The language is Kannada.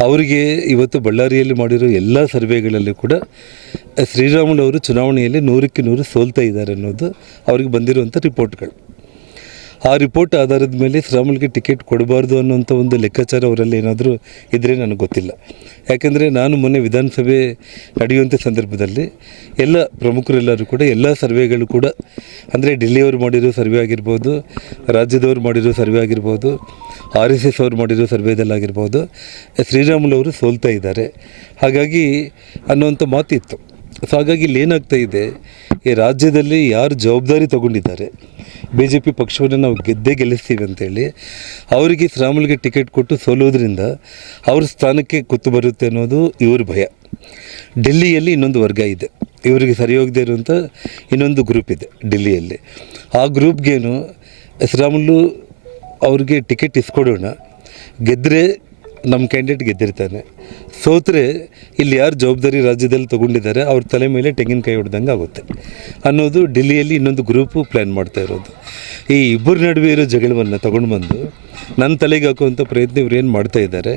ಅವರಿಗೆ ಇವತ್ತು ಬಳ್ಳಾರಿಯಲ್ಲಿ ಮಾಡಿರೋ ಎಲ್ಲ ಸರ್ವೆಗಳಲ್ಲಿ ಕೂಡ ಶ್ರೀರಾಮುಲು ಅವರು ಚುನಾವಣೆಯಲ್ಲಿ ನೂರಕ್ಕೆ ನೂರು ಸೋಲ್ತಾ ಇದ್ದಾರೆ ಅನ್ನೋದು ಅವ್ರಿಗೆ ಬಂದಿರುವಂಥ ರಿಪೋರ್ಟ್ಗಳು. ಆ ರಿಪೋರ್ಟ್ ಆಧಾರದ ಮೇಲೆ ಶ್ರೀರಾಮುಲ್ಗೆ ಟಿಕೆಟ್ ಕೊಡಬಾರ್ದು ಅನ್ನೋಂಥ ಒಂದು ಲೆಕ್ಕಾಚಾರ ಅವರಲ್ಲಿ ಏನಾದರೂ ಇದ್ದರೆ ನನಗೆ ಗೊತ್ತಿಲ್ಲ. ಯಾಕೆಂದರೆ ನಾನು ಮೊನ್ನೆ ವಿಧಾನಸಭೆ ನಡೆಯುವಂಥ ಸಂದರ್ಭದಲ್ಲಿ ಎಲ್ಲ ಪ್ರಮುಖರೆಲ್ಲರೂ ಕೂಡ, ಎಲ್ಲ ಸರ್ವೆಗಳು ಕೂಡ, ಅಂದರೆ ಡೆಲ್ಲಿಯವರು ಮಾಡಿರೋ ಸರ್ವೆ ಆಗಿರ್ಬೋದು, ರಾಜ್ಯದವರು ಮಾಡಿರೋ ಸರ್ವೆ ಆಗಿರ್ಬೋದು, ಆರ್ ಎಸ್ ಎಸ್ ಅವರು ಮಾಡಿರೋ ಸರ್ವೆದಲ್ಲಾಗಿರ್ಬೋದು ಶ್ರೀರಾಮುಲು ಅವರು ಸೋಲ್ತಾ ಇದ್ದಾರೆ. ಹಾಗಾಗಿ ಅನ್ನೋಂಥ ಮಾತಿತ್ತು. ಸೊ ಹಾಗಾಗಿ ಇಲ್ಲಿ ಏನಾಗ್ತಾ ಇದೆ, ಈ ರಾಜ್ಯದಲ್ಲಿ ಯಾರು ಜವಾಬ್ದಾರಿ ತಗೊಂಡಿದ್ದಾರೆ ಬಿ ಜೆ ಪಿ ಪಕ್ಷವನ್ನು ನಾವು ಗೆದ್ದೇ ಗೆಲ್ಲಿಸ್ತೀವಿ ಅಂತೇಳಿ, ಅವರಿಗೆ ಶ್ರಾಮುಲ್ಗೆ ಟಿಕೆಟ್ ಕೊಟ್ಟು ಸೋಲೋದ್ರಿಂದ ಅವ್ರ ಸ್ಥಾನಕ್ಕೆ ಕೂತು ಬರುತ್ತೆ ಅನ್ನೋದು ಇವ್ರ ಭಯ. ಡೆಲ್ಲಿಯಲ್ಲಿ ಇನ್ನೊಂದು ವರ್ಗ ಇದೆ, ಇವರಿಗೆ ಸರಿ ಹೋಗದೆ ಇರುವಂಥ ಇನ್ನೊಂದು ಗ್ರೂಪ್ ಇದೆ ಡೆಲ್ಲಿಯಲ್ಲಿ. ಆ ಗ್ರೂಪ್ಗೇನು ಶ್ರೀರಾಮುಲು ಅವ್ರಿಗೆ ಟಿಕೆಟ್ ಇಸ್ಕೊಡೋಣ ಗೆದ್ದರೆ ನಮ್ಮ ಕ್ಯಾಂಡಿಡೇಟ್ ಗೆದ್ದಿರ್ತಾನೆ. ಸೋತ್ರೆ ಇಲ್ಲಿ ಯಾರು ಜವಾಬ್ದಾರಿ ರಾಜ್ಯದಲ್ಲಿ ತೊಗೊಂಡಿದ್ದಾರೆ, ಅವ್ರ ತಲೆ ಮೇಲೆ ತೆಂಗಿನಕಾಯಿ ಹೊಡೆದಂಗೆ ಆಗುತ್ತೆ. ಅನ್ನೋದು ಡೆಲ್ಲಿಯಲ್ಲಿ ಇನ್ನೊಂದು ಗ್ರೂಪು ಪ್ಲ್ಯಾನ್ ಮಾಡ್ತಾ ಇರೋದು. ಈ ಇಬ್ಬರ ನಡುವೆ ಇರೋ ಜಗಳವನ್ನು ತೊಗೊಂಡು ಬಂದು ನನ್ನ ತಲೆಗೆ ಹಾಕುವಂಥ ಪ್ರಯತ್ನ ಇವ್ರು ಏನು ಮಾಡ್ತಾ ಇದ್ದಾರೆ